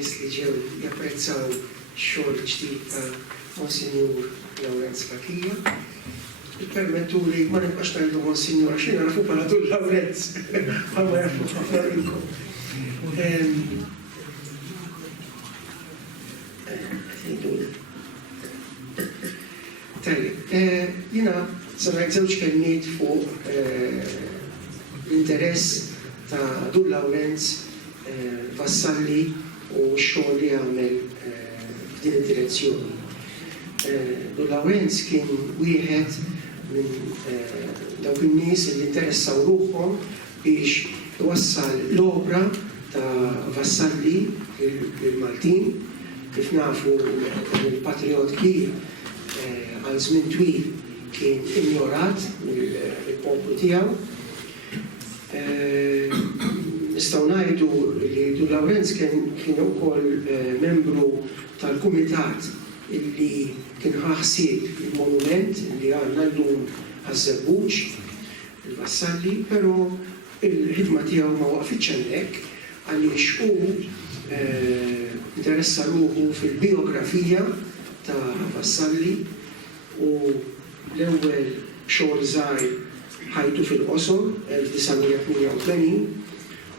nies li ġew japprezzaw x-xogħol ġdid ta' Monsignor Lawrence Fakija. Permettu li ma nibqax ngħidu Monsignor għax jiena nafu bħala Dun Lawrence bħalma jafu ħafna minnkom. Jiena se ngħid żewġ kelmiet fuq l-interess ta' Dun Lawrence Vassalli u x-xogħol li għamel f'din id-direzzjoni. Dun Lawrence kien wieħed minn dawk in-nies li interessaw ruħhom biex iwassal l-opra ta' Vassalli lill-Maltin. Kif nafu il-patriot kbir għal żmien twil kien ignorat mill-poplu tiegħu. Nistgħu ngħidu li Dun Lawrence kien ukoll membru tal-kumitat illi kien ħaħsieb il-monument li għandna llum ħaż-Żebbuġ il-Vassalli, però il-ħidma tiegħu ma waqfitx hemmhekk għaliex hu interessa ruħu fil-biografija ta' Vassalli u l-ewwel xogħol żgħir ħajtu fil-qosor 1988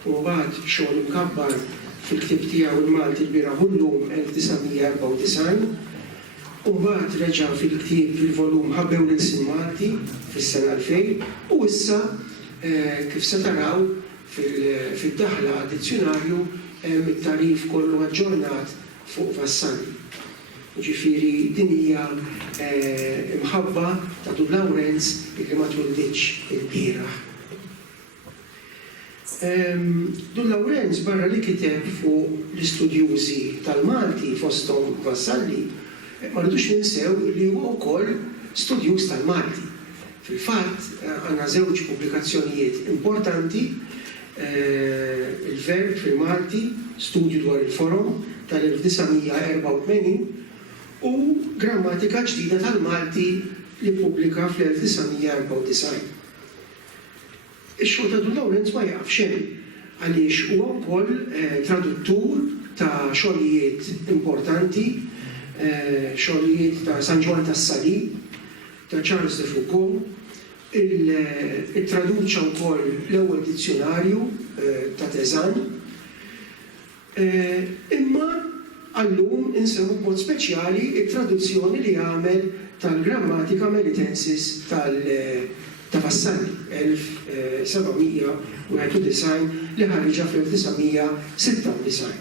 u mbagħad xogħol mkabbar fil-ktieb tiegħu il-Malti l-bira llum 1994 u mbagħad reġa' fil-ktieb fil-volum ħabbew l-insin Malti fis-sena 2000 u issa kif se taraw fid-daħla addizzjonarju it-tarif kollu aġġornat fuq Vassalli. Ġifieri din hija imħabba ta' Dun Lawrence illi ma twilidx il-bieraħ. Dun Lawrence barra li kiteb fuq l-istudjużi tal-Malti fosthom Vassalli, ma rridux ninsew li huwa wkoll studjuż tal-Malti. Fil-fatt għandna żewġ pubblikazzjonijiet importanti, il-Verb fil-Malti, studju dwar il-forum tal-1984 u grammatika ġdida tal-Malti li pubblika fl-1994. Ix-xogħol ta' Dun Lawrence ma jaqafx hemm għaliex huwa wkoll traduttur ta' xogħlijiet importanti, xogħlijiet ta' San Ġwan tas-Salib, ta' Charles de Foucault, il-traduċa wkoll l-ewwel dizzjonarju ta' Teżan. Imma għallum insemmu b'mod speċjali it-traduzzjoni li għamel tal-Grammatica Melitensis ta' Vassalli 1791 li ħarġa fl-1996.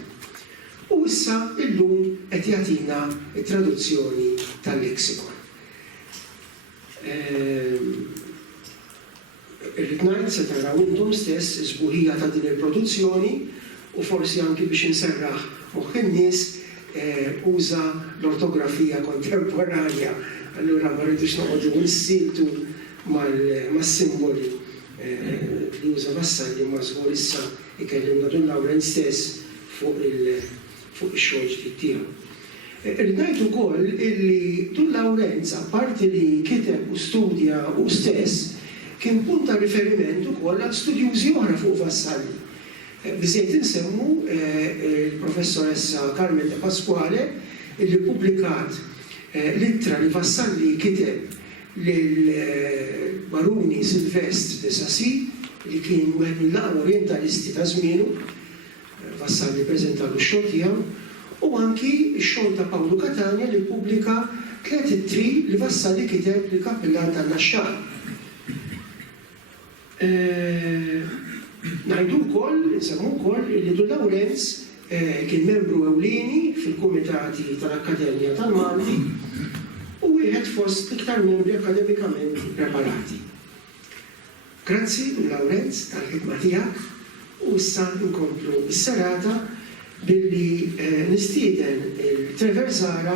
U issa illum qed jagħtina t-traduzzjoni tal-leksikon. Irrid ngħid se taraw intom stess sbuħija ta' din il-produzzjoni u forsi anki biex inserraħ moħħ in-nies uża l-ortografija kontemporanja. Allura ma rridux noqogħdu nsiltu mas-simboli li uża Vassalli ma żgur issa ikellimna Dun Lawrence stess fuq ix-xogħol ġdid tiegħu. Irrid ngħid ukoll illi Dun Lawrence apparti li kiteb u studja hu stess kien punt ta' riferiment ukoll għal studjużi oħra fuq Vassalli. Biżejjed insemmu il-professoressa Carmen de Pasquale illi ppubblikat littra li Vassalli kiteb lil-Baruni Silvestre de Sassy li kien wieħed mill-aqwa orientalisti ta' żmienu. Vassalli preżentalu x-xogħol tiegħu u anki x-xogħol ta' Pawlu Catania li ppubblika 3 ittri li Vassalli kiteb lil kappellan tan-Naxxar. Ngħidu wkoll, insemmu wkoll li Dun Lawrence kien membru ewlieni fil-kumitati tal-Akkademja tal-Malti u wieħed fost iktar membri akademikament preparati. Grazzi Dun Lawrence tal-ħidma tiegħek u issa nkomplu s-serata billi nistieden il-Trevor Zara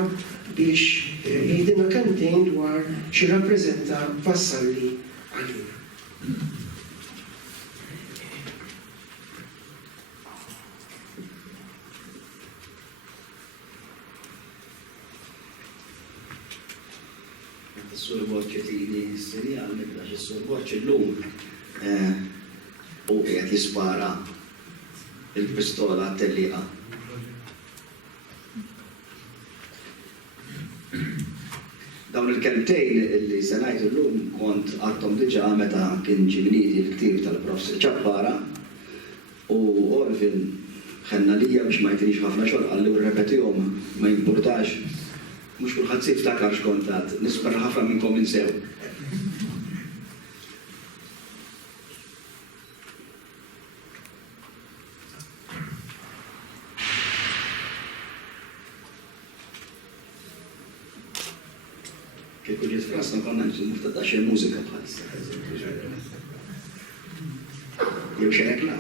biex jgħidilna kemmtejn dwar xi rappreżenta Vassalli għalina. Sur Borċi tili s-sini għalmek għax Sur Borċi l-lum u għet jispara il-pistola t-telliqa Dawn il-kelmtejn li se ngħid illum kont għadhom diġà meta kien ġibnieti l-ktieb tal-professor Ċappara u Orvin ħenna lija biex ma jtinix ħafna xogħol qalli rrepetihom ma jimpurtax mhux kulħadd se jiftakar x'kontat, nispera ħafna minnkom insew. Kieku ġiet frasna konna niftaqa xi mużika bħalissa. Jew xi rekla.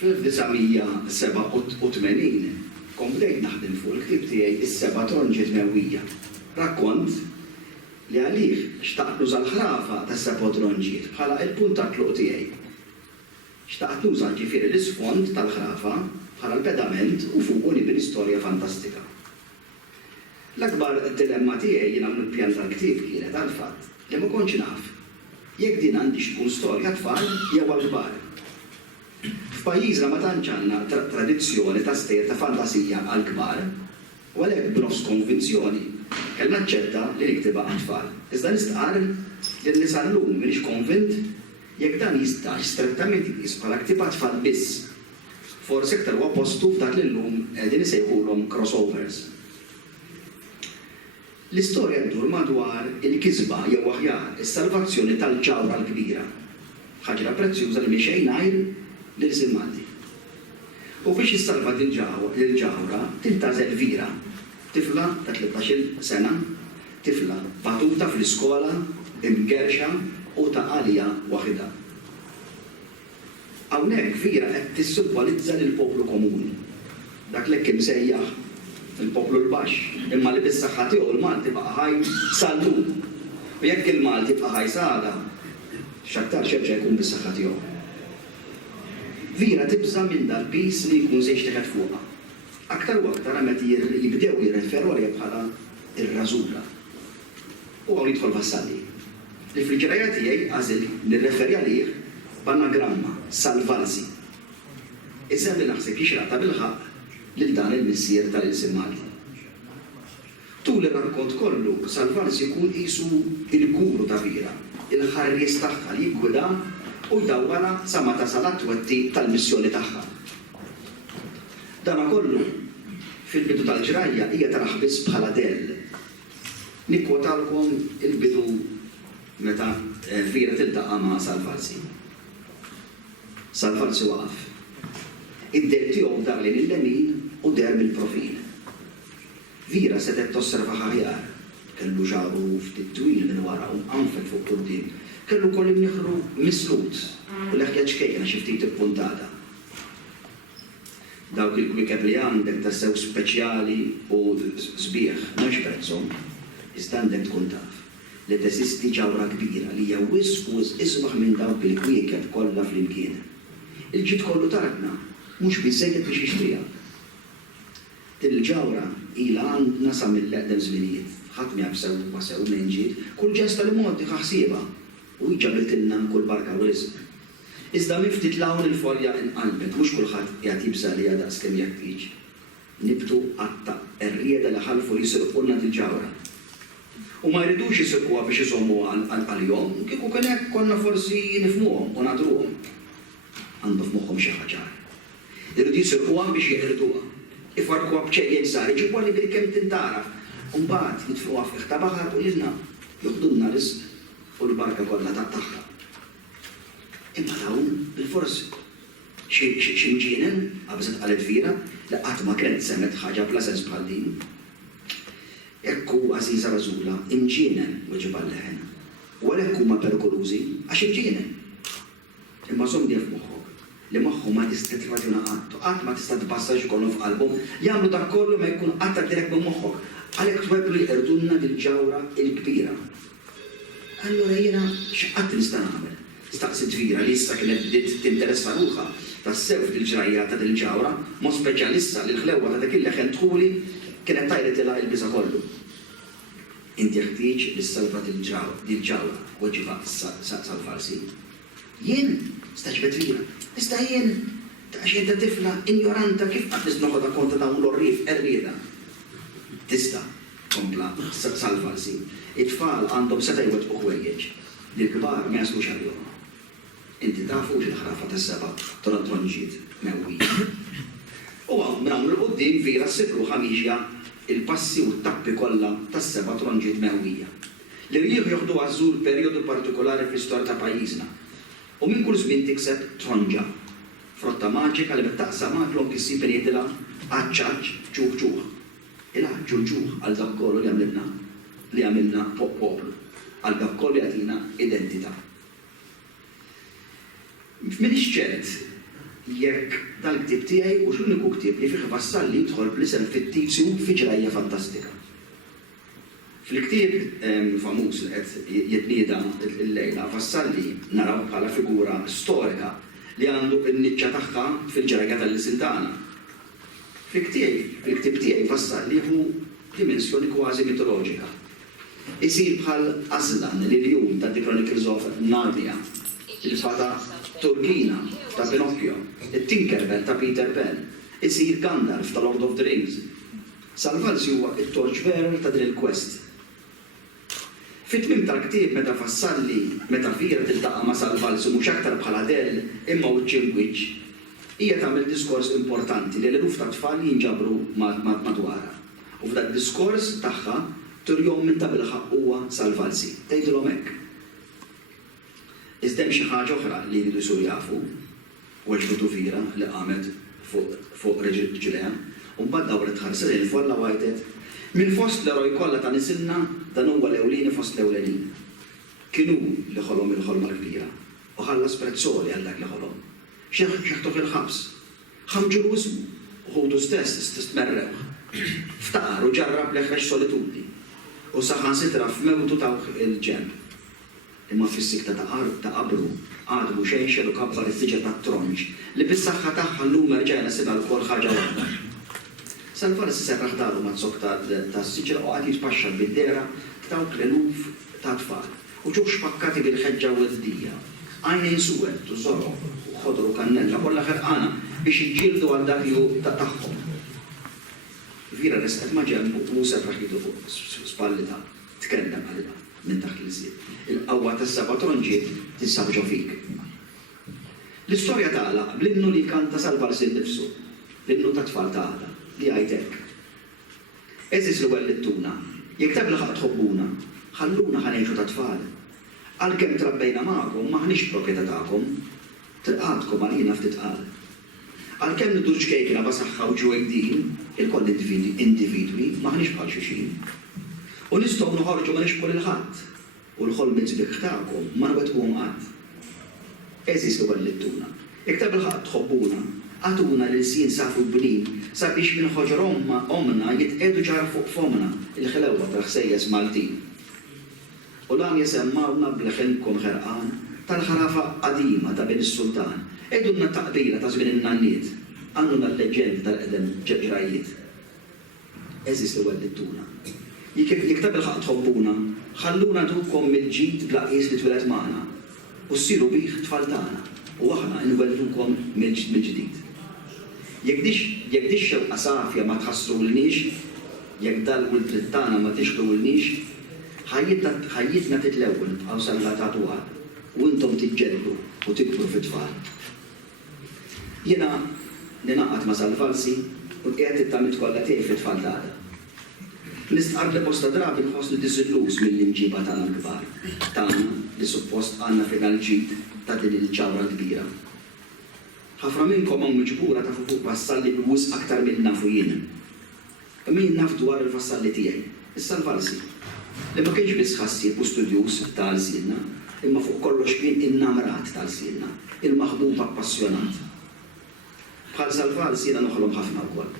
Fil-1987 komplejt naħdem fuq il-ktieb tiegħi is-seba' tronġiet mewwija. Rakkont li għalih xtaqt nuża l-ħrafa tas-seba' tronġiet bħala il-punt ta' tluq tiegħi. Xtaqt nuża ġifieri l-isfond tal-ħrafa bħala l-pedament u fuq nibni storja fantastika. L-akbar dilemma tiegħi jien għamlu l-pjan tal-ktieb kienet għal-fatt li ma kontx naf jekk din għandix tkun storja tfal jew għall-kbar. F'pajjiżna ma tantx għandna tradizzjoni ta' stejjer ta' fantasija għall-kbar u għalhekk b'nofs konvinzjoni kellna naċċetta li niktibha għat-tfal. Iżda nistqar li nisa llum m'iniex konvint jekk dan jistax strettament jqis bħala ktibha tfal biss. Forsi iktar huwa postu f'dak li llum qegħdin isejħulhom crossovers. L-istorja ddur madwar il-kisba jew aħjar is-salvazzjoni tal-ġawra l-kbira. Ħaġra prezzjuża li mixejn ngħid lil Simmaldi. U biex issalva lill-ġawra tintażel Vira, tifla ta' 13-il sena, tifla batuta fl-iskola, imgerxa u ta' għalija waħda. Hawnhekk Vira qed tissimbolizza lill-poplu komuni. Dak li kien sejjaħ il-poplu l-baxx, imma li bis-saħħa tiegħu l-Malti baqa' ħaj sallu. U jekk il-Malti baqa' ħaj sada, x'aktar xeġġa jkun bis-saħħa tiegħu. Vira tibża minn dal-pis li jkun żejx teħed fuqha. Aktar u aktar meta jibdew jirreferu għalija bħala ir-rażula. U hawn jidħol vassalli. Li fil-ġraja tiegħi għażil nirreferi għalih b'anagramma Salvarsi. Isem li naħseb jixraqta bil-ħaq lil dan il-missier tal-Simmaldi. Tul ir-rakkont kollu Salvarsi jkun qisu il-guru ta' Vira, il-ħarries tagħha li jiggwida u jdawwara sa ma tasal għat-twetti tal-missjoni tagħha. Dana kollu fil-bidu tal-ġrajja hija taraħ biss bħala dell. Nikkwotalkom il-bidu meta Vira tiltaqa' ma' Salvarsi. Salvarsi waqaf. Id-del tiegħu dar lejn il-lemin u der mill-profil. Vira setet tosserva ħaħjar, kellu xaru ftit twil minn wara u anfet fuq quddiem, kellu koll imnieħru mislut u l-eħja ċkejkna xi ftit ippuntata. Dawk il-kwikeb li għandek tassew speċjali u sbieħ, mhux prezzhom, iżda għandek tkun taf li teżisti ġawra kbira li hija wisq u isbaħ minn dawk il-kwikeb kollha flimkien. Il-ġid kollu tarakna, mhux biżejjed biex jixtriha. Il-ġawra ilha għandna sa mill-eqdem żminijiet. Ħadd ma jafsew wasew minn ġid, kull ġesta li modi ħaħsiebha u ġabiltilna kull barka u rizq. Iżda minn ftit lawn il-folja inqalbet, mhux kulħadd qiegħed jibża li daqs kemm jeħtieġ. Nibtu qatta r-rieda li ħalfu li jsirqulna dil-ġawra. U ma jridux jisirquha biex iżommu għal-jom, kieku kien hekk konna forsi nifhmuhom u nagħtruhom. Għandu f'moħħhom xi ħaġa. Irridu jisirquha biex jeħirduha. Ifarkuha b'ċejjel żgħar, iġibuha li bil-kemm tintaraf. U mbagħad jitfgħuha f'qiegħ ta' baħar u lilna joħdulna rizq u l-barka kollha tat-taħħa. Imma dawn bil-forsi xi mġienen qabżet qalet Vira li qatt ma kienet semmet ħaġa bla sens bħal din. Hekk hu Għażiża Rażula imġienen weġiba l-leħen. U għalhekk huma perikolużi għax imġienen. Imma żomm f'moħħok li moħħhom ma tista' traġuna qatt ma tista' tbassar x'ikollhom f'qalbhom, jagħmlu dak kollu ma jkun qatt direk minn moħħok. Għalhekk twebblu jqirdulna dil-ġawra l-kbira. Allura jiena x'qatt nista' nagħmel? Staqsit Vira li issa kienet bdiet tinteressa ruħha tas-sew fil-ġrajja ta' dil-ġawra, mod speċjalista li l-ħlewwa ta' dak il-leħen tħuli kienet tajretilha il-biża kollu. Inti ħtieġ li ssalva dil-ġawra weġiba Salvarsi. Jien staġbet Vira. Iżda jien Għax inta tifla ignoranta kif qatt noħodha konta dawn l-orrif errieda. Tista' kompla sal-falsi. It-tfal għandhom seta' jwettqu ħwejjeġ li l-kbar ma jaslux għalihom. Inti tafu x'il-ħrafa tas-seba' tronġiet mewwija. U minn l-qudiem vira s-sibru ħamixja il-passi u t-tappi kollha tas-seba' tronġiet mewwija. Li rieħu joħdu għażul perjodu partikolari fl-istorja ta' pajjiżna. U minn kull żmien tikseb tronġa. Frotta maġika li mittaqsa maħlom kissib jgħidilha għaċċaċ ċuħ. Il-ħaġġu ġuħ għal dak kollu li għamilna poplu, għal dak kollu li għatina identità. Minix ċert jekk dal-ktib tiegħi u x'uniku ktib li fih vassalli jidħol bl-isem fittizju fi ġrajja fantastika. Fil-ktib famuż li qed jitnieda l-lejla Vassalli naraw bħala figura storika li għandu n-niċċa tagħha fil-ġrajja tal-Lisintana. Fil-ktib tiegħi Vassalli hu dimensjoni kważi mitoloġika. Isir bħal Aslan li l-jum ta' The Chronicles of Narnia, il-fata Turkina ta' Pinocchio, il-Tinkerbell ta' Peter Pan, isir Gandalf ta' Lord of the Rings. Salvalsi huwa it-torchbearer ta' din il-quest. Fit-tmim tal-ktib meta Vassalli meta Vira tiltaqa' ma' Salvalsi mhux aktar bħala del imma wiċċ il-wiċċ, hija tagħmel diskors importanti li l-eluf ta' tfal jinġabru madwarha. U f'dak diskors tagħha turjhom minn ta' bil-ħaq huwa Salvalsi. Tgħidilhom hekk. Iżda hemm xi ħaġa oħra li jridu jsuru jafu, weġbdu Vira li qamet fuq reġilha, u mbagħad dawret tħarsel il-folla wajtet minn fost l-eroj kollha ta' nisilna dan huwa l-ewlieni fost l-ewlenin. Kienu li ħolhom il-ħolma kbira u ħallas prezzoli għal dak li ħolhom. Xeħtuħ il-ħabs, ħamġu ismu, uħudu stess tistmerrew. Ftaqar u ġarrab leħreġ solitudni. U saħan sitra f'mewtu tawħ il-ġemb. Imma fis-sikta ta' qabru għadbu xejn u kabbar it-tiġer ta' tronġ li bis-saħħa tagħha llum erġajna sibha l-kol ħaġa waħda. Salvalsi serraħ dalu mazzok ta' s-siġra u għad jitpaxxa bid-dera dawk l-eluf ta' tfal. U ġew xpakkati bil-ħeġġa u d-dija. Għajnejn suwed u żorru u ħodru kannella kollha ħerqana biex jiġġieldu għal dak li tagħhom. Vira resqet ma' ġembu u serraħ jidu fuq spalli ta' tkellem għalha minn taħt l-iżjed. Il-qawwa tas-seba' tronġiet tinsabġu fik. L-istorja tagħlaq bl-innu li kanta Salvalsi nnifsu, l-innu ta' tfal tagħha li għajtek. Eżis li wellittuna, jekk tablaħ tħobbuna, ħalluna ħanejxu ta' tfal. Għalkemm trabbejna magħkom maħniex proprjetà tagħkom, tilqatkom għalina ftit qal. Għalkemm nidur ġkejkna basaħħa u ġwejdin, il-koll individwi maħniex bħal xulxin. U nistgħu noħorġu ma nixbu lil ħadd u l-ħolm il-ġbieħ tagħkom ma nwettquhom qatt. Eżis li wellittuna, jekk tablaħ tħobbuna, għatuna l-sin safu b-bnin sabiex minn ħoġor omna jitqedu ġara fuq fomna il-ħlewa tal-ħsejjes Maltin. U lan jesemmawna bl-ħelkom ħerqan tal-ħarafa qadima ta' Ben is-Sultan. Edunna taqbila ta' żmien in-nanniet, għanduna l-leġendi tal-qedem ġrajiet. Eżis li wellittuna. Jekk tabel-ħaq tħobbuna, ħalluna ntukom mill-ġid blaqis li twilet magħna u ssiru bih tfal tagħna u aħna nweldukom mill-ġdid. Jekk dix xewqa safja ma tħassrulniex, jekk dal-wiltrit tagħna ma tixħrulniex, ħajjitna titlewwel nibqgħu salvatatu għad u intom tiġġeldu u tikbru fit-tfal. Jiena ninaqgħad ma' Salvalsi u qiegħed it-tamit kollha tiegħi fit-tfal tagħha. Nistqar li bosta drabi nħoss li diżillus mill-imġiba tagħna l-kbar tagħna li suppost għandna fina l-ġid ta' din il-ġawra kbira. Ħafna minnkom hawn miġbura ta' fuq vassalli b'wis aktar minn nafu jien. Min naf dwar il-vassalli tiegħi, is-Salvalsi, li ma kienx biss ħassieb u studjus tal-żiedna, imma fuq kollox kien innamrat tal-żiedna, il-maħbub appassjonat. Bħal Salvalsi jiena noħolhom ħafna wkoll.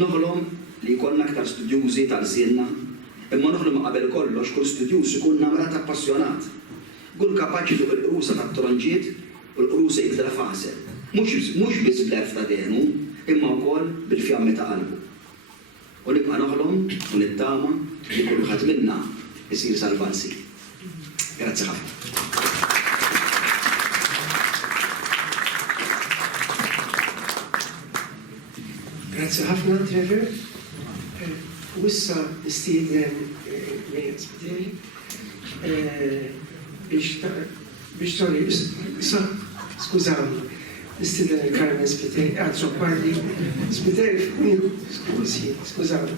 Noħolhom li jkollna aktar studjużi tal-żiedna, imma noħolhom qabel kollox kull studjuż ikun namrat appassjonat. Kull kapaċi fuq il-qrusa tat-tronġiet u l-qrusa jibda fasel. Mhux biss bl-erf ta' dehnu, imma wkoll bil-fjammi ta' qalbu. U nibqa' noħolhom u nittama li kulħadd minna isir Salvalsi. Grazzi ħafna. Grazzi ħafna, Trevor. U issa nistieden Spiteri biex tori, skużawni, nistieden il-Carmen Spiteri, parli, Spiteri, skużawni,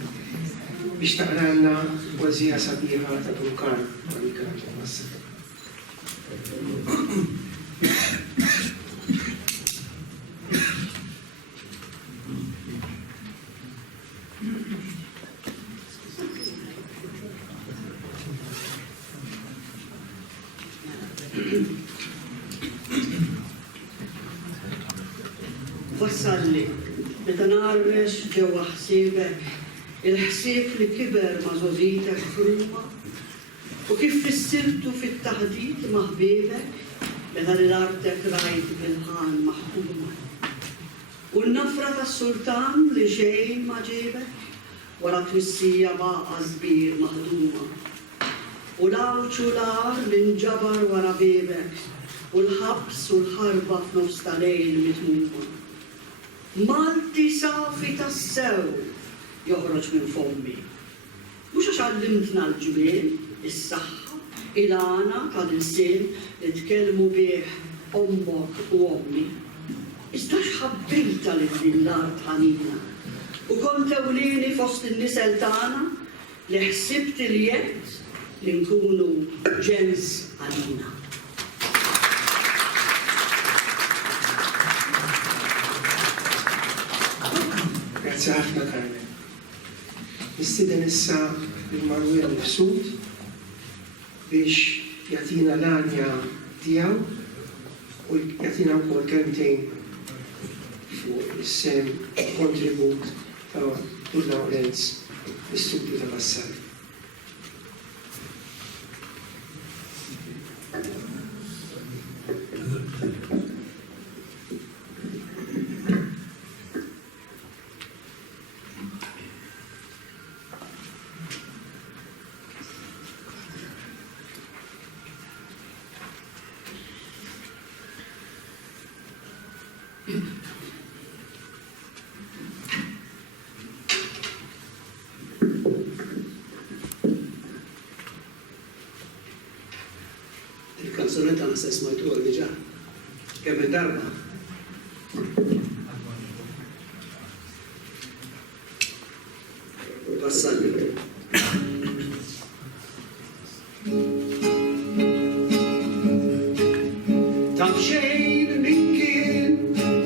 biex taqranna poezija sabiħa ta' Duncan, Monika Tomassa. Wassalli, meta narrex ġewwa ħsiebek, il-ħsieb li kiber ma' żożitek f'Ruma, u kif fissirtu fit-taħdid ma' ħbiebek, meta l-artek rajt bil-ħan maħkuma. U n-nafra tas-sultan li xejn ma ġiebek, wara twissija baqa' żbir maħduma. U l-awċu lar li nġabar wara biebek, u l-ħabs u l-ħarba f'nofs tal-lejl mitmuma. Malti safi tas-sew joħroġ minn fommi. Mhux għax għallimtna l-ġbien, is-saħħa, il-għana tal-insien li tkellmu bih ommok u ommi. Iżda x'ħabbilta lil din l-art ħanina. U kont ewlieni fost in-nisel tagħna li ħsibt il-jett li nkunu ġens għalina. Grazie ħafna, Carmen. Nistieden issa il-Manuel Mifsud biex jagħtina l-għanja tiegħu u jagħtina wkoll kemmtejn fuq is-sem kontribut ta' Dur Lawrenz l-istudju ta' Vassalli. Il-kanzunetta għana s-smajtu għal-ġa. Kemm darba. Vassalli. Taf xejn min kien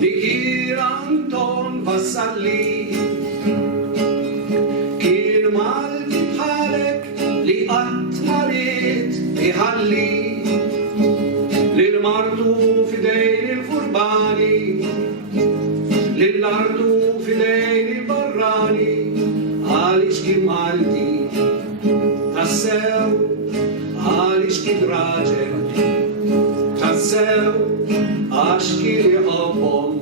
li kien Anton Vassalli. Kien Malti bħalek li qatt ma ried iħalli. Lil-martu fidejn il-furbani, lill-ardu fidejn il-barrani, għalix kien Malti, tassew, għalix kien raġel, tassew, għax kien jħobbhom,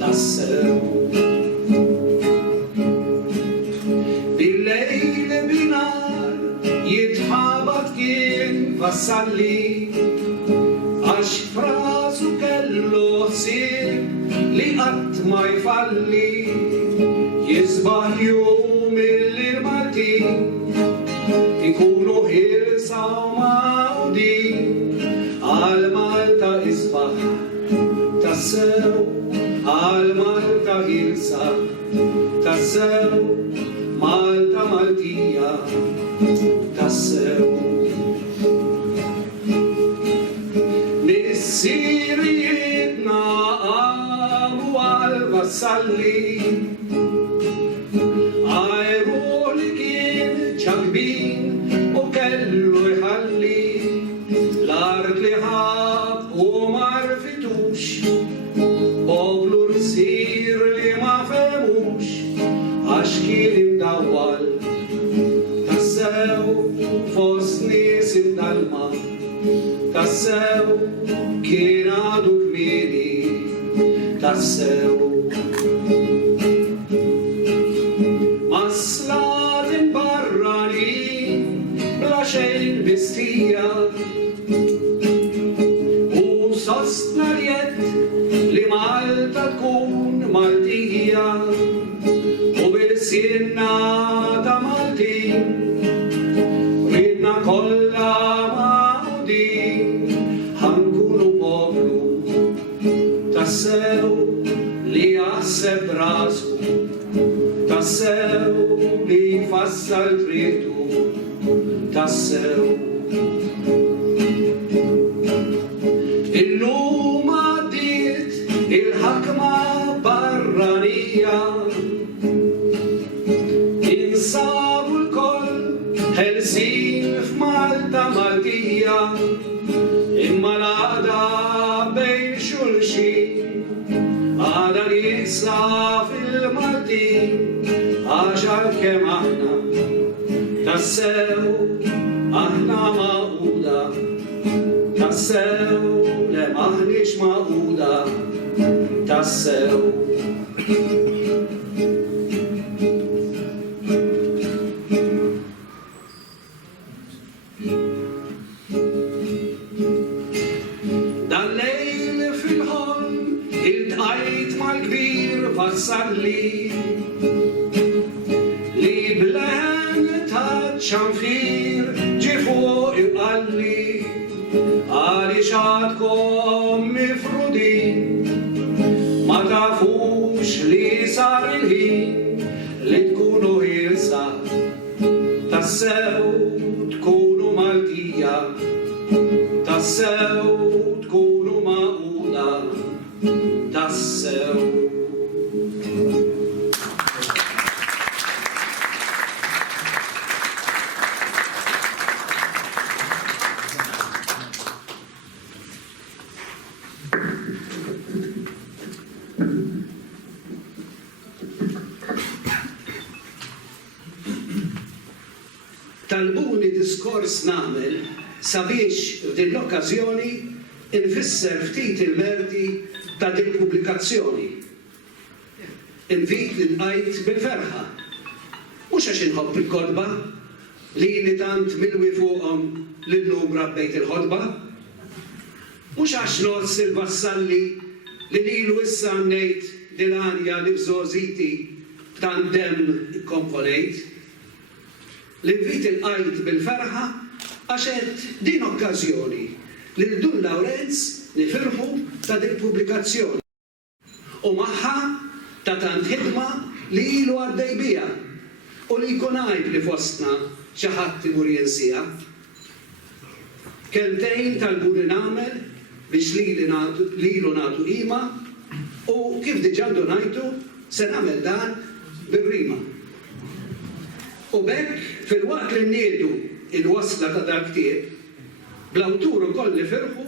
tassew. Bil-lejl binar jitħabat kien Vassalli, għax frasu kellu ħsieb li qatt ma jfalli, jisbaħ jum il-Malti ikunu ħilsa u mawdin, għal-Malta isbaħ tassew, għal-Malta ħilsa tassew, Malta Maltija tassew. Sirietna għamu għal-Vassalli, għajru li kien ċagbin u kellu jħalli, l-art li ħab u marfitux, poplu rsir li ma femux, għax kien imdawwal, tassew fost nies imdalma, tassew kien għadu kmieni, tassew. Maslatin barranin bla xejn mistija, u sostna l-jett li Malta tkun Maltija u bil-sienna ta' Maltin ridna kollha ma'qudin ħankunu poplu tassew li jaħseb rasu tassew li jfassal triqtu tassew. Illum għaddiet il-ħakma barranija insabu l-koll ħelsin f'Malta Maltija imma l-għada bejn xulxin għada li jisa fil-Maltin għax għalkemm aħna tassew aħna maquda tassew le maħniex maquda tassew. Dal-lejl fil-ħolm iltqajt mal-kbir vassalli li bleħen ta' ċanfir ġi fuq iqalli għaliex għadkom mifrudin ma tafux li sar il-ħin li tkunu ħilsa tassew tkunu Maltija tassew tkunu maquda tassew. Talbuni diskors nagħmel sabiex f'din l-okkażjoni infisser ftit il-merti ta' din pubblikazzjoni. Invit li nqajt bil-ferħa. Mhux għax inħobb il-kodba li tant milwi fuqhom lil-lum rabbejt il-ħodba. Mhux għax nozz il-vassalli li lilu issa ngħid dil-għanja li f'żożiti b'tant demm ikkomponejt. L-invit il-qajt bil-ferħa għaxet din okkażjoni li l-Dun Lawrenz nifirħu ta' din pubblikazzjoni u maħħa ta' tant ħidma li ilu għaddej bija u li jkun għajb li fostna xi ħadd imur jinsija. Kelmtejn talbuni nagħmel biex lilu nagħtu qima u kif diġà ngħidu se nagħmel dan bir-rima. U bekk fil-waqt li nniedu il-wasla ta' dak-ktieb, bl-awtur ukoll nifirħu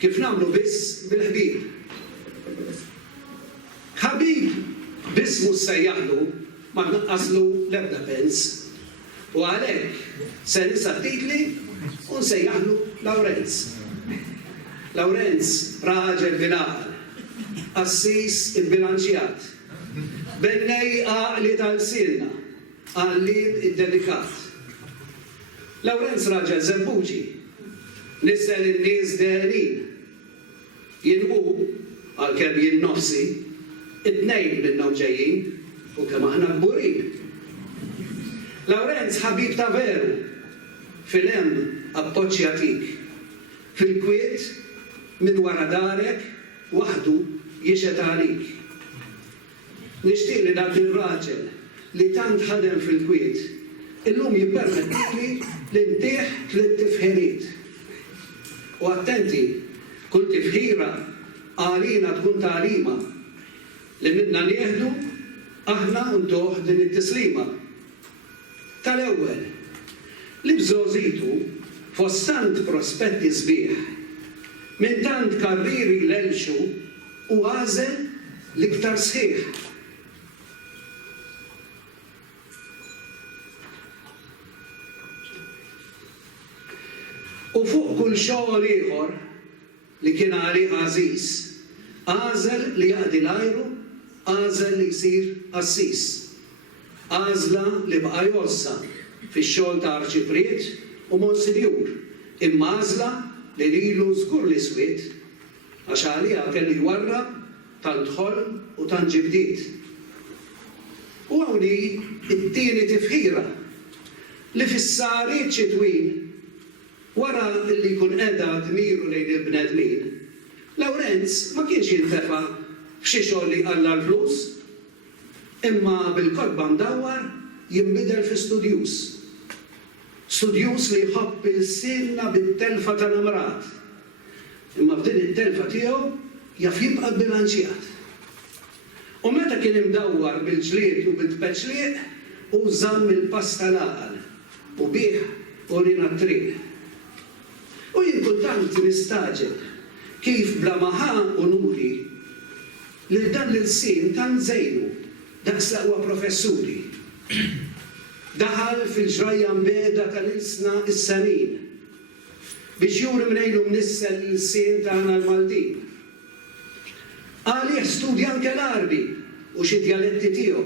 kif nagħmlu biss bil-ħbieb. Ħabib biss mhux sejjaħlu ma tnaqqaslu l-ebda pens. U għalhekk se nisa' titli u nsejjaħlu Lawrenz. Lawrenz raġel bil-għaql, assis ibbilanċjat, bennej għaqli tal-silna, għallim id-delikat. Lawrenz raġel żebbuġi, nissel in-nies derin. Jinqu għalkemm jien nofsi, it-tnejn minnhom ġejjin u kemm aħna kburin. Lawrenz ħabib ta' veru, fil-hemm appoġġ jagħtik, fil-kwiet minn wara darek waħdu jixed għalik. Nixtieq li dak ir-raġel li tant ħadem fil-kwiet, illum jippermettili li ntieħ 3 tifħiriet. U attenti, kull tifħira għalina tkun tagħlima li minna nieħdu aħna ntuħ din it-tislima. Tal-ewwel, li bżożitu fost tant prospetti sbieħ, minn tant karriri l-elxu u għażel l-iktar sħiħ. U fuq kull xogħol ieħor li kien għalih għażiż, għażel li jaqdi l-ajru, għażel li jsir assis. Għażla li baqa' jossa fix-xogħol ta' arċipriet u monsinjur, imma għażla li lilu żgur l-iswied għax għaliha kelli jwarrab tant ħolm u tant ġibdiet. U għawni it-tieni tifħira li fis-sariet xitwin wara li jkun qiegħda dmiru lejn il-bnedmin, Lawrenz ma kienx jintefa' f'xi xogħol li għalla l-flus, imma bil-kodba mdawwar jinbidel fi studjus. Studjus li jħobb il-silna bit-telfa tal-amrat. Imma f'din it-telfa tiegħu jaf jibqa' bilanċjat. U meta kien imdawwar bil-ġlied u bil-tpeċliq, u żamm il-pass tal-aqal u bih u rina t-triq. U jien kultant nistaġeb kif bla maħa u nuri li dan l-sin tan żejnu daqs l-aqwa professuri. Daħal fil-ġrajja mbeda tal-ilsna is-samin biex juri mnejlu mnissel l-sin tagħna l-Maltin. Għalih studja anke l-Arbi u xi djaletti tiegħu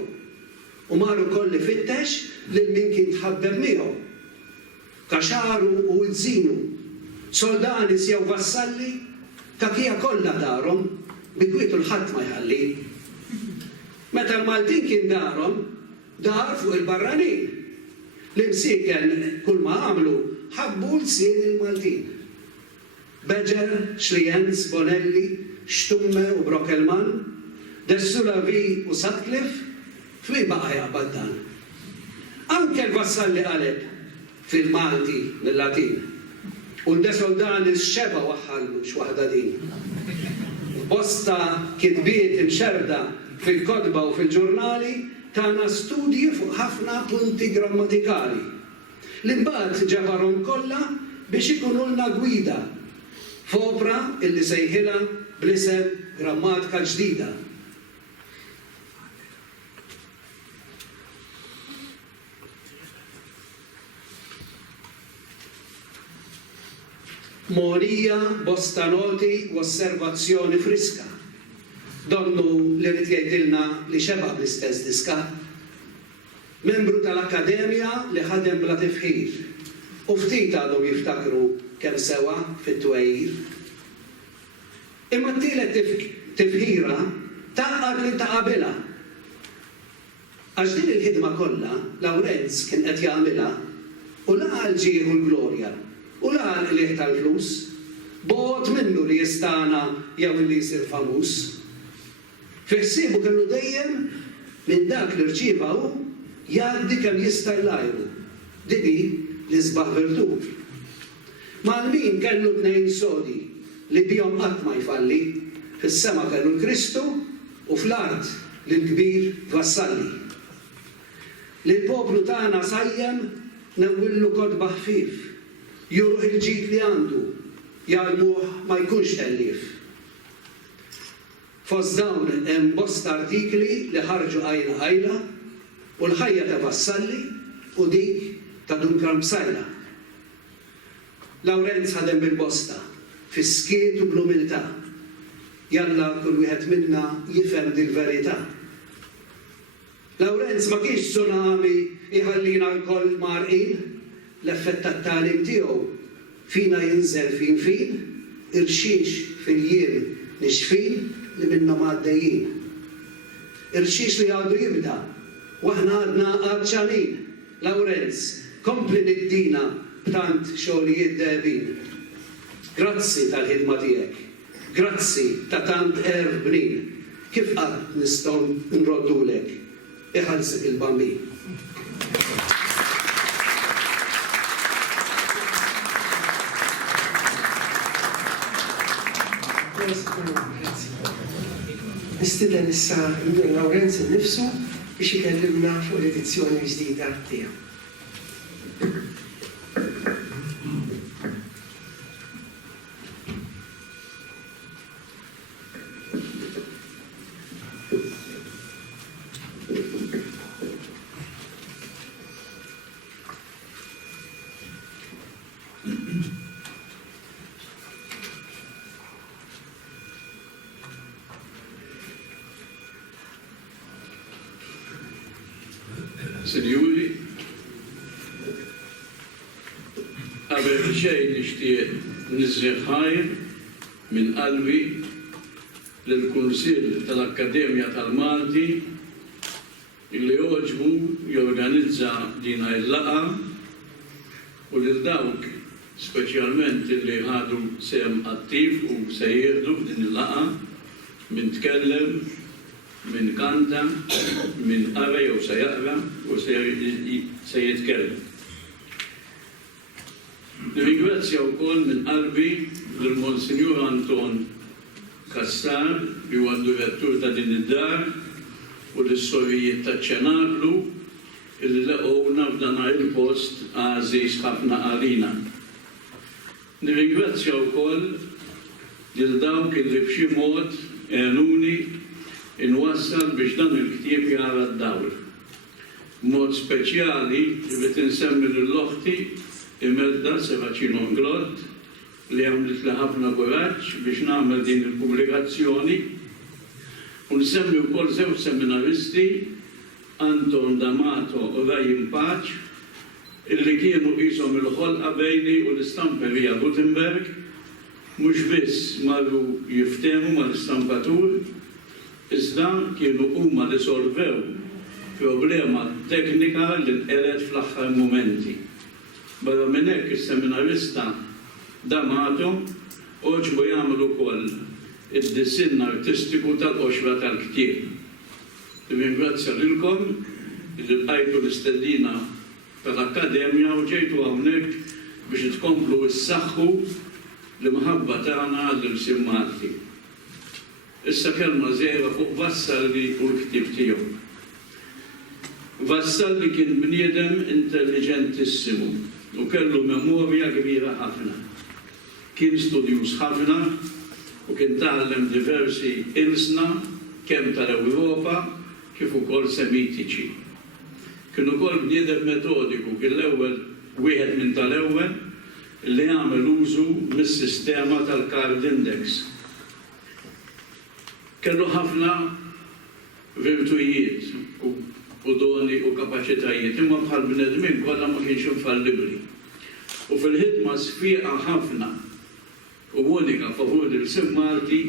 u maru kolli fittex lil min kien tħabbeb miegħu. Kaxaru u iżinu, soldani jew vassalli ta' kija kollha darhom bi kwietu l-ħadd ma jħalli. Meta l-Maltin kien darhom, dar fuq il-barranin. L-imsiken kull ma għamlu ħabbu l-sien il-Maltin. Beġer, Xlienz, Bonelli, Stumme u Brokelman, Dessulavi u Sutcliffe, twi baqa jaqbad dan. Anke l-vassalli qaleb fil-Malti mill-Latin. U l-desoldan il-xeba waħħallu x'waħda din. Bosta kitbiet imxerda fil-kodba u fil-ġurnali tagħna studji fuq ħafna punti grammatikali. L-imbagħad ġabarhom kollha biex ikunulna gwida f'opra illi sejħilha bl-isem Grammatika Ġdida. Morija, bosta noti u osservazzjoni friska. Donnu li rrid jgħidilna li xeba bl-istess diska. Membru tal-Akkademja li ħadem bla tifħir. U ftit għadhom jiftakru kemm sewa fit-twejjir. Imma t-tielet tifħira taqgħad li taqabilha. Għax din il-ħidma kollha Lawrenz kien qed jagħmilha u laqal ġieħu l-glorja. U laqal li tal-flus, bot minnu li jistana jew li jisir famus. Fiħsibu kellu dejjem minn dak li rċievaw jgħaddi kemm jista' jlajru. Dibi li sbaħ virtut. Mal-min kellu tnejn sodi li bihom qatt ma jfalli, fis-sema kellu l-Kristu u fl-art l-kbir vassalli. Li l-poplu tagħna sajjem newwillu kodba ħfief. Juruħ il-ġid li għandu, jgħalmuh ma jkunx ellif. Fost dawn hemm bosta artikli li ħarġu għajla u l-ħajja ta' vassalli u dik ta' Duncan Bsajla. Lawrenz ħadem bil-bosta, fis-skiet u bl-umiltà. Jalla kull wieħed minna jifhem dil-verità. Lawrenz ma kienx tsunami iħallina l-koll marqin, l-effett tat-tagħlim tiegħu fina jinżel fin, irxiex fil-jiem nixfin li minnhom għaddejjin. Irxiex li għadu jibda, u aħna għadna għadċanin. Lawrenz, kompli niddina b'tant xogħlijiet debin. Grazzi tal-ħidma tiegħek, grazzi ta' tant bnin, kif qatt nistgħu nroddulek, iħallsek il-bambin. Nistiden issa Lawrenz innifsu biex ikellimna fuq l-edizzjoni ġdida tiegħu. Sinjuri, qabel xejn nixtieq niżżieħ ħajr minn qalbi lill-Kunsill tal-Akkademja tal-Malti illi joġbu jorganizza dina il-laqa u lil dawk speċjalment illi ħadu sem attiv u se jieħdu din il-laqa min tkellem, min kanta, min qara jew se jaqra u se jitkellem. Nirringrazzja wkoll minn qalbi lill-Monsinjur Anton Kassar li huwa direttur ta' din id-dar u l-istorijiet taċ-ċenaklu illi laqgħuna f'dan il-post għażiż ħafna għalina. Nirringrazzja wkoll lil dawk illi b'xi mod għenuni inwassal biex dan il-ktieb jara d-dawl. Mod speċjali li tinsemmi lill-oħti Imelda Serracino Nglot li għamlet li ħafna kuraġġ biex nagħmel din il-pubblikazzjoni u nsemmi wkoll żewġ seminaristi Anton D'Amato u Rajim Paċ illi kienu qishom il-ħolqa bejni u l-istamperija Gutenberg mhux biss marru jiftehmu mal-istampatur iżda kienu huma li solvew problema teknika li nqelet fl-aħħar momenti. Barra minn hekk is-seminarista D'Amato oġbu jagħmlu wkoll id-disinn artistiku tal-qoxra tal-ktieb. Ringrazzja lilkom li bqajtu l-istedina tal-Akkademja u ġejtu hawnhekk biex tkomplu issaħħu l-imħabba tagħna lill-Sim Malti. Issa kelma żgħira fuq Vassalli u l-ktieb tiegħu. Vassalli kien bniedem intelligentissimu u kellu memorja kbira ħafna. Kien studjuż ħafna u kien tgħallem diversi ilsna kemm tal-Ewropa kif ukoll semitiċi. Kien ukoll bniedem metodiku kien l-ewwel wieħed minn tal-ewwel li għamel użu mis-sistema tal-Card Index. Kellu ħafna virtujiet u doni u kapaċitajiet, imma bħal bnedmin kollha ma kienx infallibbli. U fil-ħidma sfiqa ħafna u unika favur il-Sim Malti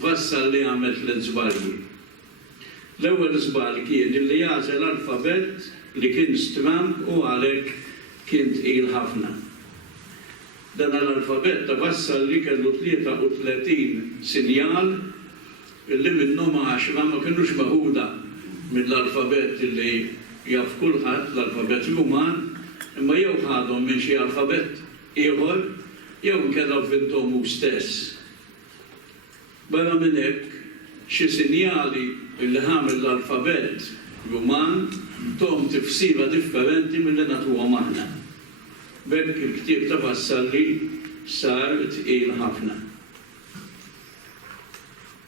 Vassalli għamel l-żbalji. L-ewwel żball kien li jażel alfabet li kien stramp u għalhekk kien tqil ħafna. Dan l-alfabet ta' Vassalli kellu 33 sinjal illi minnhom 10 ma kinux magħquda mill-alfabet li jaf kulħadd l-alfabet Ruman, imma jew ħadhom minn xi alfabet ieħor jew kellha f'intom hu stess. Barra minn hekk xi sinjali li ħamel l-alfabet Ruman tom tifsira differenti milli nagħtuhom aħna. B'hekk il-ktieb ta' Vassalli sar tqil ħafna.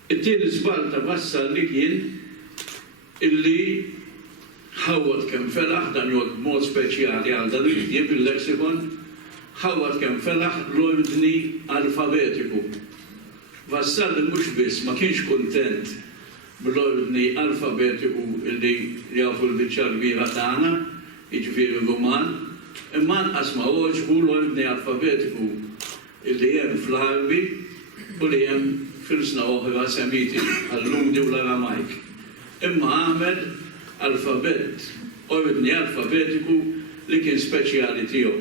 It-tieni żball ta' Vassalli kien illi ħawad kemm felaħ dan jgħod mod speċjali għal dan il-ktieb il-leksikon ħawad kemm felaħ l-ordni alfabetiku. Vassalli mhux biss ma kienx kuntent bl-ordni alfabetiku illi jafu l-biċċa kbira tagħna, jiġifieri Ruman, imma anqas ma oġbu l-ordni alfabetiku illi hemm fl-Arbi u li hemm fil-sna oħra semitiċi għall-Ludi u l-Aramajk. Imma għamel alfabet, ordni alfabetiku li kien speċjali tiegħu.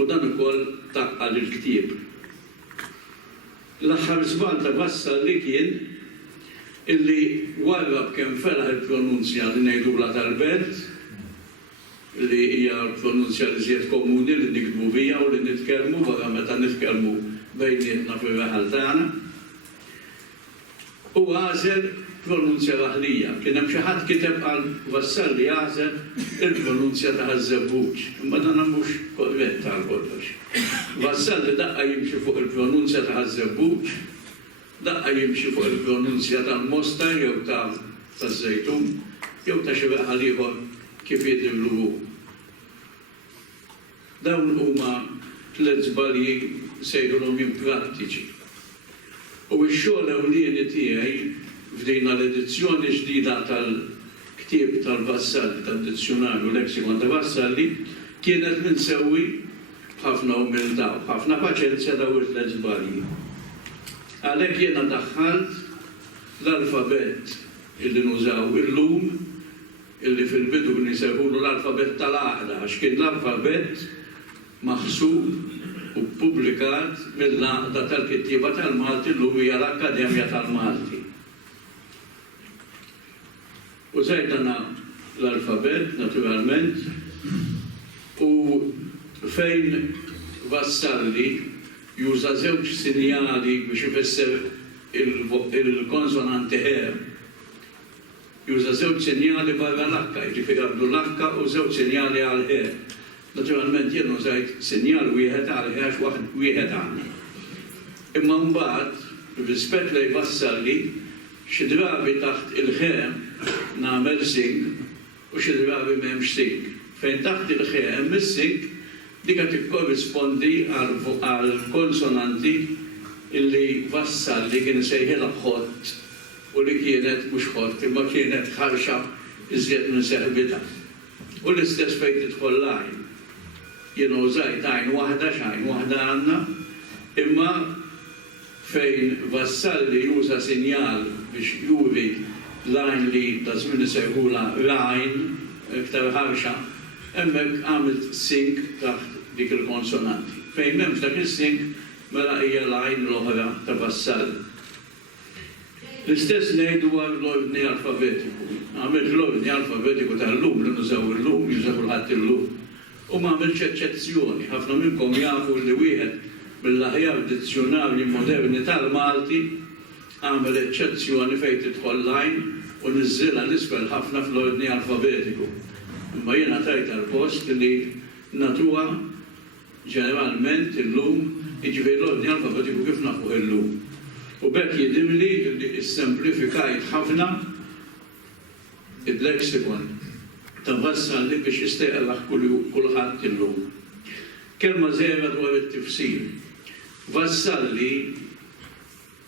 U dan ukoll taqqa lill-ktieb. L-aħħar żball ta' Vassalli kien illi warrab kemm felaħ il-pronunzja li ngħidula tal-belt, li hija l-pronunzja li żied komuni li nikdbu biha u li nitkellmu wara meta nitkellmu bejnietna fir-raħal tagħna. U għażel pronunzja waħdija. Kien hemm xi ħadd kiteb għal Vassalli għażel il-pronunzja ta' Żebbuġ, imma dan mhux korrett għal kollox. Vassalli daqqa jimxi fuq il-pronunzja ta' Żebbuġ, daqqa jimxi fuq il-pronunzja tal-Mostar jew taż-Żejtun, jew ta' xi raħal ieħor kif jidhirlu. Dawn huma tliet żbalji sejrulhom imprattiċi. U x-xogħol ewlieni tiegħi f'din l-edizzjoni ġdida tal-ktieb tal-Vassalli, tad-dizzjonarju leksikon ta' Vassalli, kienet minsewwi b'ħafna umiltà u ħafna paċenzja daw it-tliet żbalji. Għalhekk jiena daħħalt l-alfabet illi nużaw illum illi fil-bidu nisebulu l-alfabet tal-għaqda, għax kien l-alfabet maħsub u publikat mill-għaqda tal-kittiba tal-Malti l-lum hija l-Akkademja tal-Malti. Użajtana l-alfabet, naturalment, u fejn Vassalli juża żewġ sinjali biex ifisser il-konsonanti her. Juża żewġ sinjali barra l-akka, jiġifieri għabdu l-akka u żewġ sinjali għal her. Naturalment jien użajt sinjal wieħed għal her għax wieħed għandna. Imma mbagħad rispett lejn Vassalli xi drabi taħt il-ħem nagħmel sing u xi drabi m'hemmx sing. Fejn taħt il-ħem is-sing dika tikkorrispondi għal konsonanti illi Vassalli kien sejħilha ħott u li kienet mhux ħott imma kienet ħarxa iżjed minn seħbitha. U l-istess fejn tidħol lajn. Jien użajt għajn waħda x'għajn waħda għandna, imma fejn Vassalli juża sinjal biex juri lajn li ta' żmien isejħula lajn iktar ħarxa, hemmhekk għamilt sink taħt dik il-konsonanti. Fejn m'hemmx dak is-sink mela hija lajn l-oħra ta' Vassalli. L-istess ngħidu għal l-ordni alfabetiku. Għamilt l-ordni alfabetiku tal-lum li nużaw illum, jużaw kulħadd illum. U ma għamilx eċċezzjoni. Ħafna minnkom jafu li wieħed mill-aħjar dizzjonarji moderni tal-Malti għamel eċċezzjoni fejn tidħol lajn u niżżilha l-isfel ħafna fl-ordni alfabetiku. Imma jiena tajt għal-post li natuha ġeneralment illum jiġifieri l-ordni alfabetiku kif nafu illum. U bekk jidhirli li issemplifikajt ħafna il-leksikon ta' Vassalli biex jistgħu kulħadd illum. Kelma żgħira dwar it-tifsir. Vassalli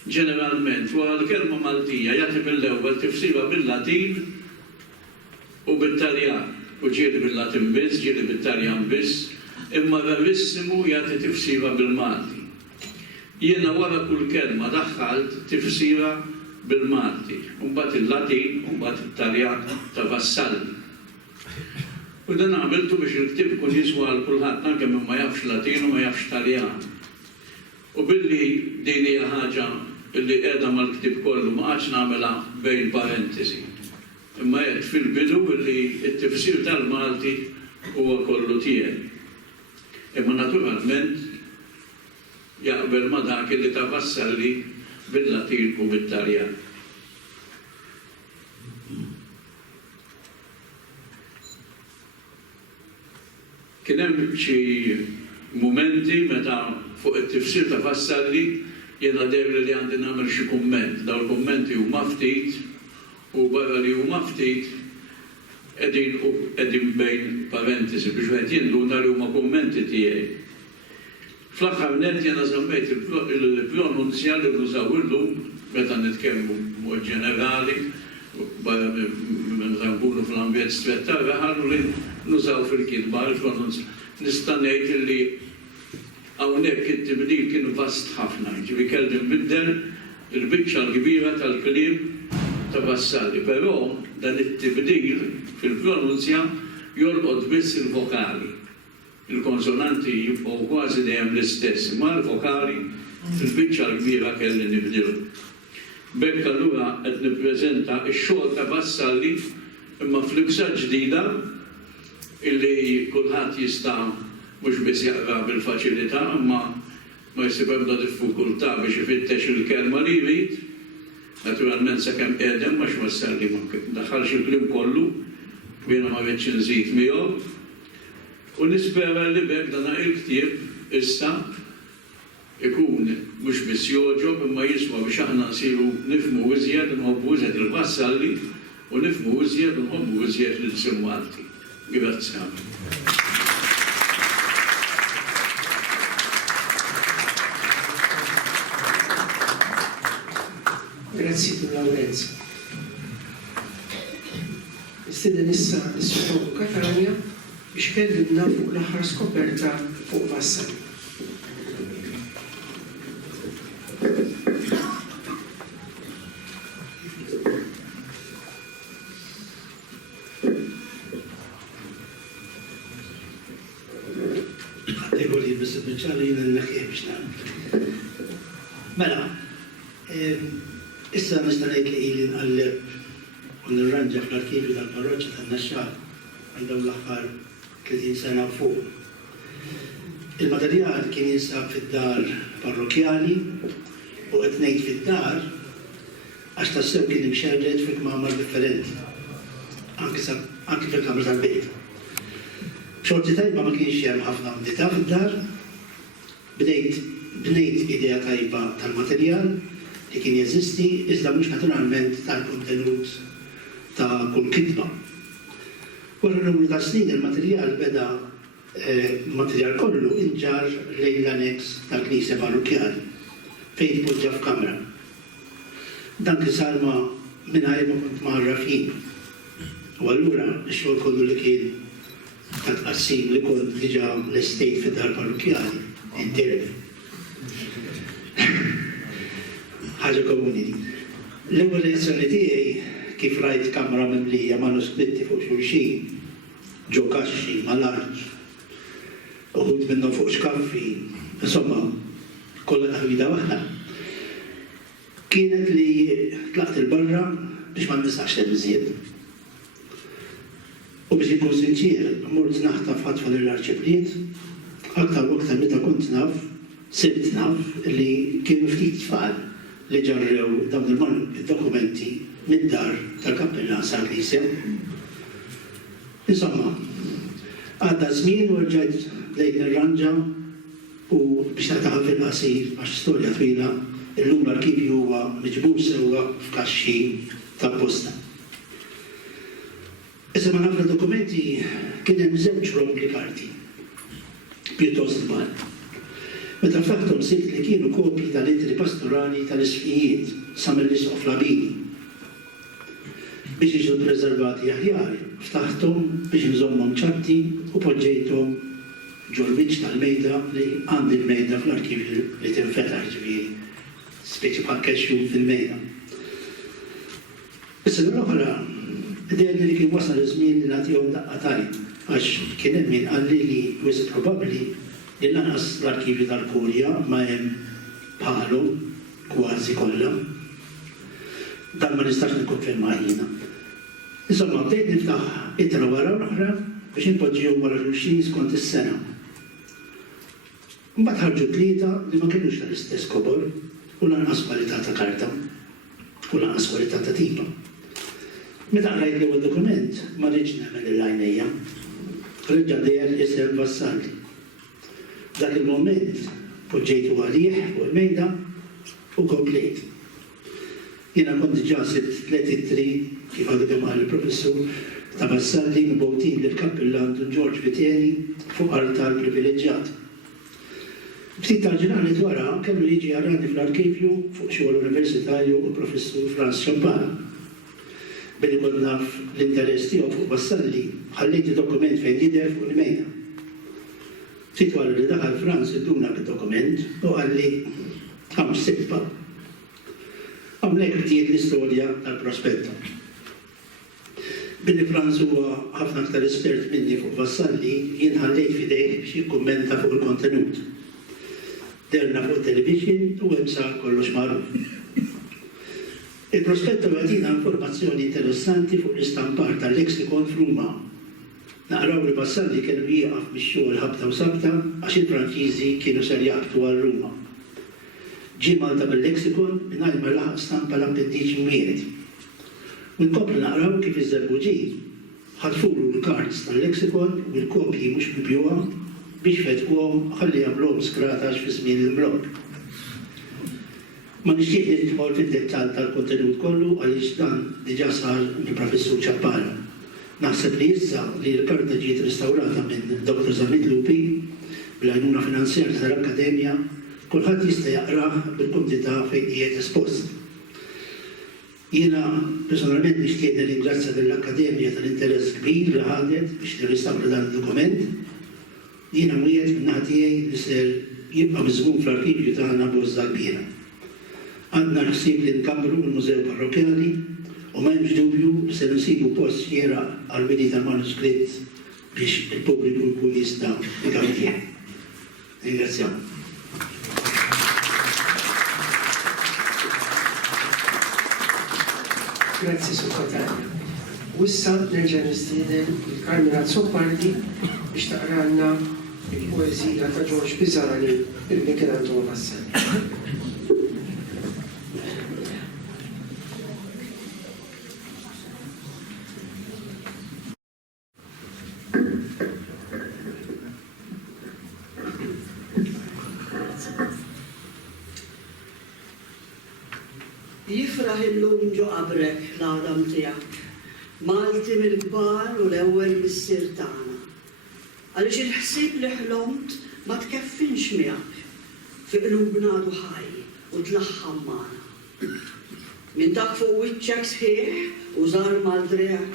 ġeneralment wara l-kelma Maltija jagħti mill-ewwel tifsira bil-Latin u bit-Taljan. U ġieli bil-Latin biss, ġieli bit-Taljan biss, imma rarissimu jagħti tifsira bil-Malti. Jiena wara kull kelma daħħalt tifsira bil-Malti, mbagħad il-Latin, mbagħad it-Taljan ta' Vassalli. U dan għamiltu biex il-ktib kun jiswa għal kulħadd anke min ma jafx Latin u ma jafx Taljan. U billi din hija ħaġa li qiegħda mal-ktib kollu ma qatx nagħmilha bejn parentesi. Imma qed fil-bidu billi t-tifsir tal-Malti huwa kollu tiegħi. Imma naturalment jaqbel ma dak li ta' Vassalli bil-Latin u bit-Taljan. Kien hemm xi mumenti meta fuq it-tifsir ta' Vassalli jiena dejjem li għandi nagħmel xi kumment. Dawn il-kummenti huma ftit u barra li huma ftit qegħdin bejn parentesi biex wieħed jinduna li huma kummenti tiegħi. Fl-aħħar net jiena żammejt il-pronunzja li nużaw illum meta nitkellmu mod ġenerali barra meta nkunu fl-ambjent strettar ħallu li nużaw fil-kitba il-pronunzja. Nista' ngħid li hawnhekk it-tibdil kien vast ħafna, ġifieri kelli nbiddel il-biċċa l-kbira tal-kliem ta' Vassalli, però dan it-tibdil fil-pronunzja jolqod biss il-vokali. Il-konsonanti jibqgħu kważi dejjem l-istess, ma l-vokali fil-biċċa l-kbira kelli nibdilhom. Bekk allura qed nippreżenta x-xogħol ta' Vassalli imma fl-ibsa ġdida illi kulħadd jista' mhux biss jaqra bil-faċilità imma ma jsib ebda diffikultà biex ifittex il-kelma li jrid. Naturalment sakemm qiegħdem għax Vassalli ma daħħalx il-kliem kollu, jiena ma rridx inżid miegħu. U nispera li bekk dan il-ktieb issa ikun mhux biss joġob imma jiswa biex aħna nsiru nifhmu iżjed nħobbu iżjed il-Vassalli u nifhmu iżjed u nħobbu iżjed l-isem Malti. Grazzi. Grazzi tu Laurenzo. Istiden issa is-Sur Katania biex kellimna fuq l-aħħar skoperta fuq Vassalli. Onorevoli, Mr. Bicciali, n-naħħie biex nagħmel. Mela, issa nista' ngħid li ili nqalleb u nirranġa fl-arkivju tal-parroċċa tan-Naxxar għal dawn l-aħħar 30 sena fuq. Il-materjal kien jinsab fid-dar parrokjali u qed ngħid fid-dar għax tassew kien imxerred fil-kmamar differenti, anke fil-kamra tal-bejt. Xorti tajba ma kienx hemm ħafna umdità fid-dar, bnejt idea tajba tal-materjal li kien jeżisti, iżda mhux naturalment tal-kontenut ta' kull kitba. Wara numru ta' snin il-materjal beda materjal kollu inġar lejn l-annex tal-Knisja Parrokjali fejn tpoġġa f'kamra. Dan kien sar mingħajr ma kont marrafin. U allura x-xogħol kollu li kien ta' tqassim li kont diġà l-estate fid-dar parrokjali intilef. Ħaġa komuni. L-ewwel lezzjoni tiegħi kif rajt kamra mimlija manuskritti fuq xulxin, ġo kaxxi, mal-art, uħud minnhom fuq xkaffi, insomma, kollha taħwida waħda. Kienet li tlaqt il-barra biex ma nistax temżied. U biex ikun sinċir, mort naħtaf ħatfa l-arċipriet, aktar u aktar meta kont naf, sibt naf li kienu ftit tfal li ġarrew dawn il-dokumenti mid-dar tal-kappella sal-Knisja. Insomma, għadda żmien u rġajt bdejt nirranġa u biex nagħtaha fil-qasir għax storja twila, illum l-arkivju huwa miġbur sewwa f'kaxxi tal-posta. Issa ma nafra dokumenti kien hemm żewġ rompli karti, pjuttost kbar. Meta f'aktom sibt li kienu kopji tal-intri pastorali tal-isfijiet sa mill-isqof labini. Biex jiġu preservati aħjar, ftaħtom biex nżommhom ċatti u poġġejthom ġol-wiċċ tal-mejda li għandi l-mejda fl-arkivju li tinfetaħ ġifieri, speċi bħal kexxu fil-mejda. Issa l-oħra, id-dejni li kien wasal iż-żmien li nagħtihom daqqatajn, għax kien hemm min qalli li wisq probabbli li lanqas l-arkivju tal-Kurja ma hemm bħalhom kważi kollha. Dan ma nistax nikkonferma jiena. Insomma, bdejt niftaħ ittra wara l-oħra biex inpoġġihom wara xulxin skont is-sena. Mbagħad ħarġu tlieta li ma kinux tal-istess kobor u lanqas kwalità ta' karta u lanqas kwalità ta' tipa. Meta rajt l-ewwel dokument ma rridx nagħmel il-għajnejja. Reġġa' dejjem isem Vassalli. Dak il-moment poġġejtu għalih u l-mejda u komplejt. Jiena kont diġà sibt tliet ittri kif għadu kemm qal il-professur ta' Vassalli mibgħutin lill-kappellant George Viteri fuq altar privileġġjat. Ftit ta' ġranet wara kellu jiġi jarani fl-arkivju fuq xogħol universitarju u l-professur Franz Champana. Billi kont naf l-interess tiegħu fuq Vassalli, ħallejt id-dokument fejn jidher fuq il-mejda. Ftit wara li daħal Franz idduna bid-dokument u għalli għam sibba. Hawnhekk bdiet l-istorja tal-prospetta. Billi Franz huwa ħafna aktar espert minni fuq Vassalli, jien ħallejt fidejh biex jikkummenta fuq il-kontenut. Derna fuq television u hemm sar kollox magħruf. Il-prospetta għadina informazzjoni interessanti fuq l-istampar tal-leksikon f'Ruma. Naqraw li Vassalli kienu jieqaf bix-xogħol ħabta u sabta għax il-Franċiżi kienu ser jaqbtu għal Ruma. Ġie Malta bil-leksikon mingħajr ma laħaq stampa l-appendiċi mwiegħed. U nkomplu naqraw kif iż-żerbuġiji ħadfulu l-kards tal-leksikon u l-kopji mhux mibjuha biex fetquhom ħalli jagħmluhom skratax fi żmien il-blog. Ma nixtieq nidħol fid-dettall tal-kontenut kollu għaliex dan diġà sar mill-professur Champana. Naħseb li issa li l-karta ġiet restaurata minn Dr. Zamid Lupi bil-għajnuna finanzjarja tal-Akkademja, kulħadd jista' jaqrah bil-kumdità fejn qiegħed espost. Jiena personalment nixtieq nirringrazzja lill-Akkademja tal-interess kbir li ħadet biex tirrestawra dan id-dokument. Jiena mwiegħed min-naħa tiegħi li ser jibqa' miżmum fl-arkivju tagħna b'għoża kbira. Għandna ħsieb li nkammru l-Mużew Parrokjali u ma hemmx dubju li se nsibu post xieraq għall-bini tal-manuskritt biex il-pubbliku jkun jista' jgawdih. Ringrazzjak. Grazzi Sur Catania. U issa nerġa' nistieden il-Karmina Zoppardi biex taqralna il-poeżija ta' George Pizzarani il-Michelangelo Vassalli. Jifraħ illum ġo qabrek l-għadam tiegħek, Malti mill-kbar u l-ewwel missier tagħna. Għaliex il-ħsieb li ħlomt ma tkeffinx miegħek, fi qlubna għadu ħaj u tlaħħam magħna. Minn dak fuq wiċċek sħiħ u żar mal-drek,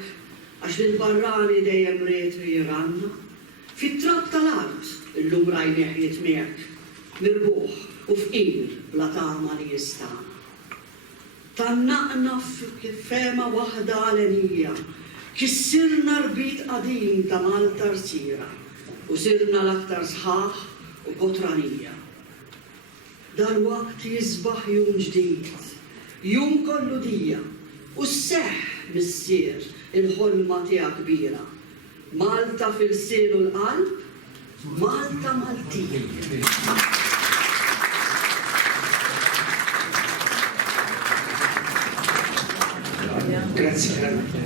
għax lill-barrani dejjem ried jiranna. Fit-trab tal-art illum rajnieh jitmiegħek, mirbuħ u fqir bla tama li jistana. Tannaqna f'fema waħda għalenija, kissirna rbit qadim ta' Malta rsira, u sirna l-aktar sħaħ u potranija. Dal-waqt jisbaħ jum ġdid, jum kollu dija, u s-seħ missier il-ħolma tija kbira. Malta fil-sil u l-qalb, Malta Maltija. Grazzi ħafna.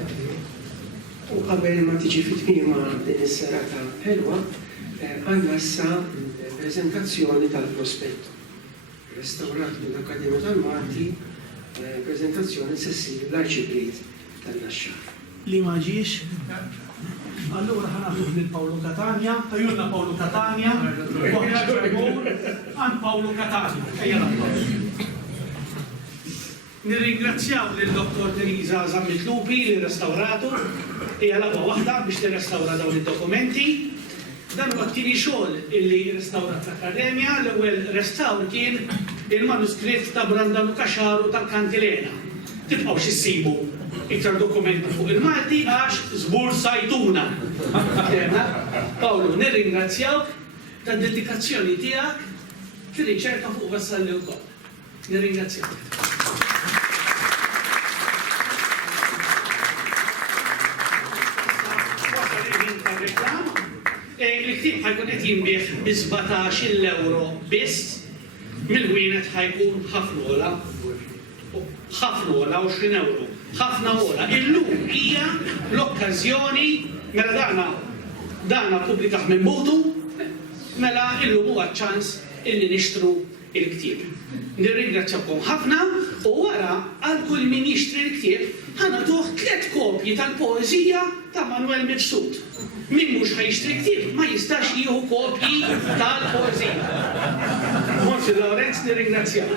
U qabel ma tiġi fit-tmiema din is-serata ħelwa, għandna issa preżentazzjoni tal-prospetto. Restaurat mill-Akkademja tal-Malti, preżentazzjoni se ssir l-Arċibrit tal-Naxxar. Li ma ġiex, allura ħanatu lil Paolo Catania, tajunna Paolo Catania, għan Paolo Catania. Nirringrazzjaw lill-Dottor Teresa Zammitlupi li restauratu, hija laqwa waħda biex tirrestawra dawn id-dokumenti. Dan huwa t-tieni xogħol illi restawrat l-Akkademja, l-ewwel restawr kien il-manuskritt ta' Brandano Kaxaru tal-Kantilena. Tibqgħu xissibu iktar dokumenti fuq il-Malti għax żbur sajtuna. Paolo, nirringrazzjawk tad-dedikazzjoni tiegħek fir-riċerka fuq Vassalli wkoll. Nirringrazzjawk. Il-ktib ħajkun qed jinbieħ bi 17 euro biss, mill-wienet ħajkun ħafna ola, 20 euro, ħafna ola. Illum hija l-okkażjoni mela dana pubblikaħ minn botu, mela illum huwa ċans illi nixtru il-ktib. Nirringrazzjakom ħafna u wara għal kull min jixtri l-ktib ħanatuh 3 kopji tal-poeżija ta' Manuel Mifsud. Min mhux ħajixtri ktib ma jistax jieħu kopji tal-poeżija. Monsi Lorenz nirringrazzjak.